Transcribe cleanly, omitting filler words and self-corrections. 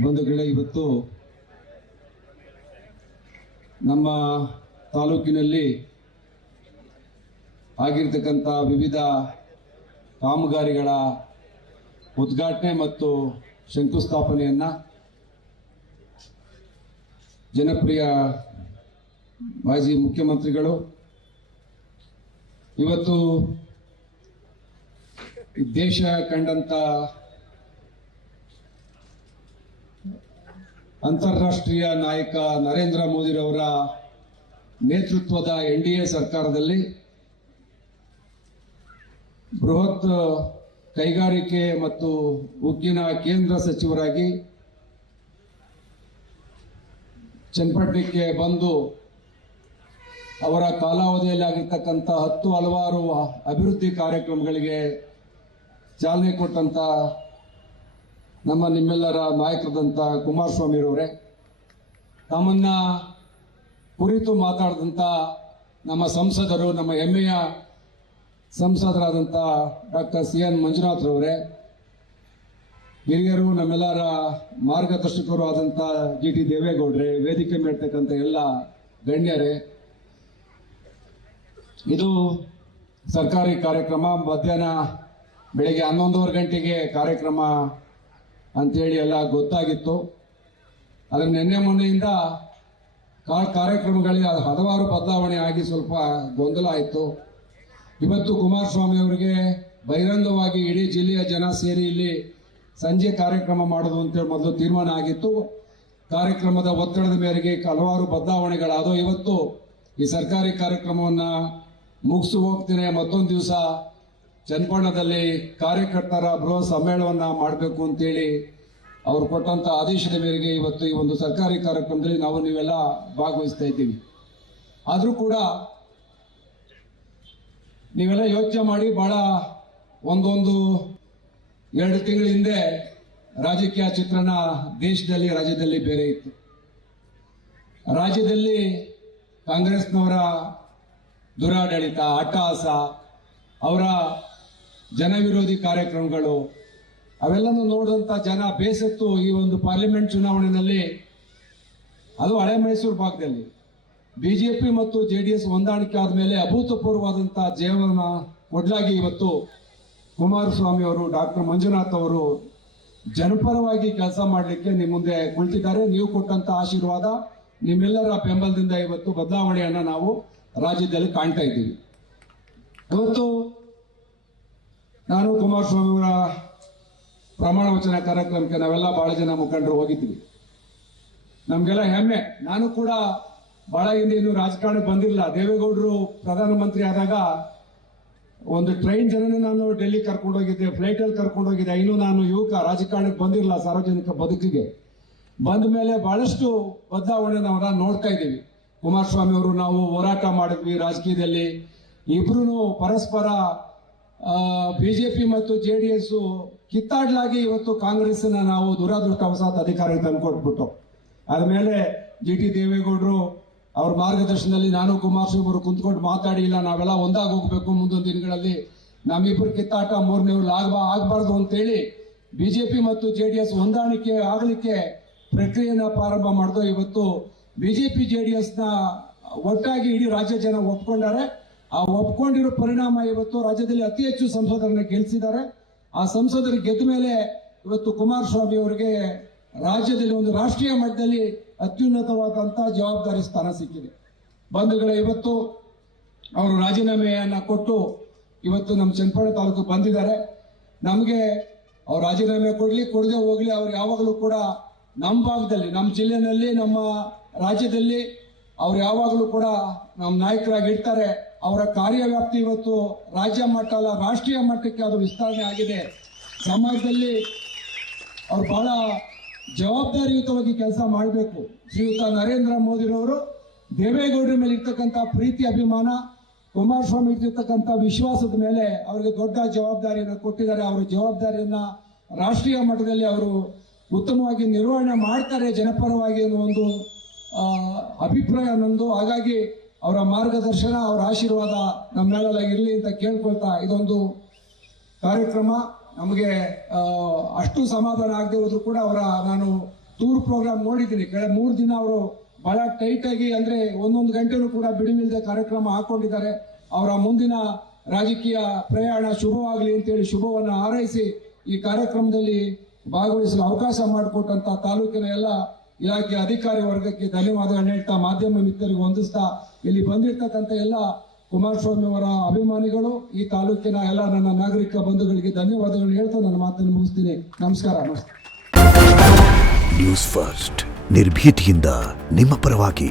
ಬಂಧುಗಳೇ, ಇವತ್ತು ನಮ್ಮ ತಾಲೂಕಿನಲ್ಲಿ ಆಗಿರ್ತಕ್ಕಂಥ ವಿವಿಧ ಕಾಮಗಾರಿಗಳ ಉದ್ಘಾಟನೆ ಮತ್ತು ಶಂಕುಸ್ಥಾಪನೆಯನ್ನ ಜನಪ್ರಿಯ ಮಾಜಿ ಮುಖ್ಯಮಂತ್ರಿಗಳು ಇವತ್ತು ದೇಶ ಕಂಡಂತ ಅಂತಾರಾಷ್ಟ್ರೀಯ ನಾಯಕ ನರೇಂದ್ರ ಮೋದಿರವರ ನೇತೃತ್ವದ ಎನ್ಡಿಎ ಸರ್ಕಾರದಲ್ಲಿ ಬೃಹತ್ ಕೈಗಾರಿಕೆ ಮತ್ತು ಉಕ್ಕಿನ ಕೇಂದ್ರ ಸಚಿವರಾಗಿ ಚನ್ನಪಟ್ಟಣಕ್ಕೆ ಬಂದು ಅವರ ಕಾಲಾವಧಿಯಲ್ಲಿ ಆಗಿರ್ತಕ್ಕಂಥ ಹಲವಾರು ಅಭಿವೃದ್ಧಿ ಕಾರ್ಯಕ್ರಮಗಳಿಗೆ ಚಾಲನೆ ಕೊಟ್ಟಂತ ನಮ್ಮ ನಿಮ್ಮೆಲ್ಲರ ನಾಯಕರಾದಂಥ ಕುಮಾರಸ್ವಾಮಿರವರೇ, ತಮ್ಮನ್ನ ಕುರಿತು ಮಾತಾಡಿದಂಥ ನಮ್ಮ ಸಂಸದರು, ನಮ್ಮ ಹೆಮ್ಮೆಯ ಸಂಸದರಾದಂಥ ಡಾಕ್ಟರ್ CN ಮಂಜುನಾಥ್ರವರೇ, ಹಿರಿಯರು ನಮ್ಮೆಲ್ಲರ ಮಾರ್ಗದರ್ಶಕರು ಆದಂಥ GT ದೇವೇಗೌಡ್ರೆ, ವೇದಿಕೆ ಮೇಡ್ತಕ್ಕಂಥ ಎಲ್ಲ ಗಣ್ಯರೇ, ಇದು ಸರ್ಕಾರಿ ಕಾರ್ಯಕ್ರಮ. ಮಧ್ಯಾಹ್ನ ಬೆಳಿಗ್ಗೆ 11:30 ಗಂಟೆಗೆ ಕಾರ್ಯಕ್ರಮ ಅಂತೇಳಿ ಎಲ್ಲ ಗೊತ್ತಾಗಿತ್ತು. ಅದರ ನಿನ್ನೆ ಮೊನ್ನೆಯಿಂದ ಕಾರ್ಯಕ್ರಮಗಳಿಗೆ ಹಲವಾರು ಬದಲಾವಣೆ ಆಗಿ ಸ್ವಲ್ಪ ಗೊಂದಲ ಆಯಿತು. ಇವತ್ತು ಕುಮಾರಸ್ವಾಮಿ ಅವರಿಗೆ ಬಹಿರಂಗವಾಗಿ ಇಡೀ ಜಿಲ್ಲೆಯ ಜನ ಸೇರಿ ಇಲ್ಲಿ ಸಂಜೆ ಕಾರ್ಯಕ್ರಮ ಮಾಡೋದು ಅಂತೇಳಿ ಮೊದಲು ತೀರ್ಮಾನ ಆಗಿತ್ತು. ಕಾರ್ಯಕ್ರಮದ ಒತ್ತಡದ ಮೇರೆಗೆ ಹಲವಾರು ಬದಲಾವಣೆಗಳಾದವು. ಇವತ್ತು ಈ ಸರ್ಕಾರಿ ಕಾರ್ಯಕ್ರಮವನ್ನ ಮುಗಿಸಿ ಹೋಗ್ತೀನಿ, ಮತ್ತೊಂದು ದಿವಸ ಚನ್ನಪಟ್ಟಣದಲ್ಲಿ ಕಾರ್ಯಕರ್ತರ ಬೃಹತ್ ಸಮ್ಮೇಳನವನ್ನ ಮಾಡಬೇಕು ಅಂತೇಳಿ ಅವರು ಕೊಟ್ಟಂತ ಆದೇಶದ ಮೇರೆಗೆ ಇವತ್ತು ಈ ಒಂದು ಸರ್ಕಾರಿ ಕಾರ್ಯಕ್ರಮದಲ್ಲಿ ನೀವೆಲ್ಲ ಭಾಗವಹಿಸ್ತಾ ಇದ್ದೀವಿ. ಆದರೂ ಕೂಡ ನೀವೆಲ್ಲ ಯೋಚನೆ ಮಾಡಿ, ಬಹಳ ಒಂದೊಂದು 2 ತಿಂಗಳ ಹಿಂದೆ ರಾಜಕೀಯ ಚಿತ್ರಣ ದೇಶದಲ್ಲಿ, ರಾಜ್ಯದಲ್ಲಿ ಬೇರೆ ಇತ್ತು. ರಾಜ್ಯದಲ್ಲಿ ಕಾಂಗ್ರೆಸ್ನವರ ದುರಾಡಳಿತ, ಅಟ್ಟಹಾಸ, ಅವರ ಜನವಿರೋಧಿ ಕಾರ್ಯಕ್ರಮಗಳು ಅವೆಲ್ಲನೂ ನೋಡಿದಂತ ಜನ ಬೇಸತ್ತು ಈ ಒಂದು ಪಾರ್ಲಿಮೆಂಟ್ ಚುನಾವಣೆಯಲ್ಲಿ, ಅದು ಹಳೆ ಮೈಸೂರು ಭಾಗದಲ್ಲಿ ಬಿಜೆಪಿ ಮತ್ತು JDS ಹೊಂದಾಣಿಕೆ ಆದಮೇಲೆ ಅಭೂತಪೂರ್ವವಾದಂತಹ ಜಯವನ್ನು ಕೊಡ್ಲಾಗಿ ಇವತ್ತು ಕುಮಾರಸ್ವಾಮಿ ಅವರು, ಡಾಕ್ಟರ್ ಮಂಜುನಾಥ್ ಅವರು ಜನಪರವಾಗಿ ಕೆಲಸ ಮಾಡಲಿಕ್ಕೆ ನಿಮ್ಮ ಮುಂದೆ ಕುಳಿತಿದ್ದಾರೆ. ನೀವು ಕೊಟ್ಟಂತ ಆಶೀರ್ವಾದ, ನಿಮ್ಮೆಲ್ಲರ ಬೆಂಬಲದಿಂದ ಇವತ್ತು ಬದಲಾವಣೆಯನ್ನ ನಾವು ರಾಜ್ಯದಲ್ಲಿ ಕಾಣ್ತಾ ಇದ್ದೀವಿ. ಇವತ್ತು ನಾನು ಕುಮಾರಸ್ವಾಮಿ ಅವರ ಪ್ರಮಾಣ ವಚನ ಕಾರ್ಯಕ್ರಮಕ್ಕೆ ನಾವೆಲ್ಲ ಬಹಳ ಜನ ಮುಖಂಡರು ಹೋಗಿದ್ವಿ. ನಮ್ಗೆಲ್ಲ ಹೆಮ್ಮೆ. ನಾನು ಕೂಡ ಬಹಳ ಹಿಂದೆ ಇನ್ನು ರಾಜಕಾರಣಕ್ಕೆ ಬಂದಿಲ್ಲ. ದೇವೇಗೌಡರು ಪ್ರಧಾನಮಂತ್ರಿ ಆದಾಗ ಒಂದು ಟ್ರೈನ್ ಜನನೇ ನಾನು ಡೆಲ್ಲಿ ಕರ್ಕೊಂಡು ಹೋಗಿದ್ದೆ, ಫ್ಲೈಟ್ ಅಲ್ಲಿ ಕರ್ಕೊಂಡು ಹೋಗಿದ್ದೆ. ಇನ್ನು ನಾನು ಯುವಕ, ರಾಜಕಾರಣಕ್ಕೆ ಬಂದಿರಲಿಲ್ಲ. ಸಾರ್ವಜನಿಕ ಬದುಕಿಗೆ ಬಂದ ಮೇಲೆ ಬಹಳಷ್ಟು ಬದಲಾವಣೆ ನಾವು ನೋಡ್ತಾ ಇದ್ದೀವಿ. ಕುಮಾರಸ್ವಾಮಿ ಅವರು, ನಾವು ಹೋರಾಟ ಮಾಡಿದ್ವಿ ರಾಜಕೀಯದಲ್ಲಿ. ಇಬ್ರು ಪರಸ್ಪರ ಬಿಜೆಪಿ ಮತ್ತು JDS ಕಿತ್ತಾಡ್ಲಾಗಿ ಇವತ್ತು ಕಾಂಗ್ರೆಸ್ನ ನಾವು ದುರಾದೃಷ್ಟವಶಾತ್ ಅಧಿಕಾರಕ್ಕೆ ತಂದುಕೊಟ್ಬಿಟ್ಟು, ಆದ್ಮೇಲೆ GT ದೇವೇಗೌಡರು ಅವ್ರ ಮಾರ್ಗದರ್ಶನದಲ್ಲಿ ನಾನು ಕುಮಾರಸ್ವಾಮಿ ಅವರು ಕುಂತ್ಕೊಂಡು ಮಾತಾಡಿ, ಇಲ್ಲ ನಾವೆಲ್ಲ ಒಂದಾಗಿ ಹೋಗ್ಬೇಕು, ಮುಂದೊಂದು ದಿನಗಳಲ್ಲಿ ನಮ್ಮಿಬ್ಬರು ಕಿತ್ತಾಟ ಮೂರನೇವ್ರು ಆಗಬಾರ್ದು ಅಂತೇಳಿ ಬಿಜೆಪಿ ಮತ್ತು JDS ಹೊಂದಾಣಿಕೆ ಆಗಲಿಕ್ಕೆ ಪ್ರಕ್ರಿಯೆನ ಪ್ರಾರಂಭ ಮಾಡಿದ್ರು. ಇವತ್ತು ಬಿಜೆಪಿ JDSನ ಒಟ್ಟಾಗಿ ಇಡೀ ರಾಜ್ಯ ಜನ ಒಪ್ಕೊಂಡಾರೆ. ಆ ಒಪ್ಕೊಂಡಿರೋ ಪರಿಣಾಮ ಇವತ್ತು ರಾಜ್ಯದಲ್ಲಿ ಅತಿ ಹೆಚ್ಚು ಸಂಸದರನ್ನ ಗೆಲ್ಲಿಸಿದ್ದಾರೆ. ಆ ಸಂಸದರು ಗೆದ್ದ ಮೇಲೆ ಇವತ್ತು ಕುಮಾರಸ್ವಾಮಿ ಅವರಿಗೆ ರಾಜ್ಯದಲ್ಲಿ ಒಂದು ರಾಷ್ಟ್ರೀಯ ಮಟ್ಟದಲ್ಲಿ ಅತ್ಯುನ್ನತವಾದಂತಹ ಜವಾಬ್ದಾರಿ ಸ್ಥಾನ ಸಿಕ್ಕಿದೆ. ಬಂಧುಗಳೇ, ಇವತ್ತು ಅವರು ರಾಜೀನಾಮೆಯನ್ನ ಕೊಟ್ಟು ಇವತ್ತು ನಮ್ಮ ಚನ್ನಪಟ್ಟಣ ತಾಲೂಕು ಬಂದಿದ್ದಾರೆ. ನಮಗೆ ಅವ್ರು ರಾಜೀನಾಮೆ ಕೊಡದೆ ಹೋಗ್ಲಿ, ಅವ್ರು ಯಾವಾಗಲೂ ಕೂಡ ನಮ್ಮ ಭಾಗದಲ್ಲಿ, ನಮ್ಮ ಜಿಲ್ಲೆನಲ್ಲಿ, ನಮ್ಮ ರಾಜ್ಯದಲ್ಲಿ ಅವ್ರು ಯಾವಾಗಲೂ ಕೂಡ ನಮ್ಮ ನಾಯಕರಾಗಿ ಇರ್ತಾರೆ. ಅವರ ಕಾರ್ಯವ್ಯಾಪ್ತಿ ಇವತ್ತು ರಾಜ್ಯ ಮಟ್ಟ ಅಲ್ಲ, ರಾಷ್ಟ್ರೀಯ ಮಟ್ಟಕ್ಕೆ ಅದು ವಿಸ್ತರಣೆ ಆಗಿದೆ. ಸಮಾಜದಲ್ಲಿ ಅವ್ರು ಬಹಳ ಜವಾಬ್ದಾರಿಯುತವಾಗಿ ಕೆಲಸ ಮಾಡಬೇಕು. ಶ್ರೀಯುತ ನರೇಂದ್ರ ಮೋದಿರವರು ದೇವೇಗೌಡರ ಮೇಲೆ ಇರ್ತಕ್ಕಂಥ ಪ್ರೀತಿ, ಅಭಿಮಾನ, ಕುಮಾರಸ್ವಾಮಿ ಇರ್ತಕ್ಕಂಥ ವಿಶ್ವಾಸದ ಮೇಲೆ ಅವರಿಗೆ ದೊಡ್ಡ ಜವಾಬ್ದಾರಿಯನ್ನು ಕೊಟ್ಟಿದ್ದಾರೆ. ಅವರ ಜವಾಬ್ದಾರಿಯನ್ನ ರಾಷ್ಟ್ರೀಯ ಮಟ್ಟದಲ್ಲಿ ಅವರು ಉತ್ತಮವಾಗಿ ನಿರ್ವಹಣೆ ಮಾಡ್ತಾರೆ ಜನಪರವಾಗಿ ಅನ್ನೋ ಒಂದು ಅಭಿಪ್ರಾಯ ನಂದು. ಹಾಗಾಗಿ ಅವರ ಮಾರ್ಗದರ್ಶನ, ಅವರ ಆಶೀರ್ವಾದ ನಮ್ಮೆಲ್ಲ ಇರಲಿ ಅಂತ ಕೇಳ್ಕೊಳ್ತಾ, ಇದೊಂದು ಕಾರ್ಯಕ್ರಮ ನಮಗೆ ಅಷ್ಟು ಸಮಾಧಾನ ಆಗದೆ ಹೋದ್ರು ಕೂಡ ನಾನು ಟೂರ್ ಪ್ರೋಗ್ರಾಮ್ ನೋಡಿದ್ದೀನಿ. ಕೆಳ 3 ದಿನ ಅವರು ಬಹಳ ಟೈಟ್ ಆಗಿ, ಅಂದ್ರೆ 1 ಗಂಟೆನೂ ಕೂಡ ಬಿಡುವಿಲ್ಲದೆ ಕಾರ್ಯಕ್ರಮ ಹಾಕೊಂಡಿದ್ದಾರೆ. ಅವರ ಮುಂದಿನ ರಾಜಕೀಯ ಪ್ರಯಾಣ ಶುಭವಾಗಲಿ ಅಂತೇಳಿ ಶುಭವನ್ನ ಹಾರೈಸಿ ಈ ಕಾರ್ಯಕ್ರಮದಲ್ಲಿ ಭಾಗವಹಿಸಲು ಅವಕಾಶ ಮಾಡಿಕೊಟ್ಟಂತ ತಾಲೂಕಿನ ಎಲ್ಲ ಇಲಾಖೆ ಅಧಿಕಾರಿ ವರ್ಗಕ್ಕೆ ಧನ್ಯವಾದಗಳನ್ನ ಹೇಳ್ತಾ, ಮಾಧ್ಯಮ ಮಿತ್ರರಿಗೆ ಹೊಂದಿಸ್ತಾ, ಇಲ್ಲಿ ಬಂದಿರ್ತಕ್ಕಂಥ ಎಲ್ಲ ಕುಮಾರಸ್ವಾಮಿ ಅವರ ಅಭಿಮಾನಿಗಳು, ಈ ತಾಲೂಕಿನ ಎಲ್ಲ ನನ್ನ ನಾಗರಿಕ ಬಂಧುಗಳಿಗೆ ಧನ್ಯವಾದಗಳನ್ನು ಹೇಳ್ತಾ ನನ್ನ ಮಾತನ್ನು ಮುಗಿಸ್ತೀನಿ. ನಮಸ್ಕಾರ. ನ್ಯೂಸ್ ಫಸ್ಟ್, ನಿರ್ಭೀತಿಯಿಂದ ನಿಮ್ಮ ಪರವಾಗಿ.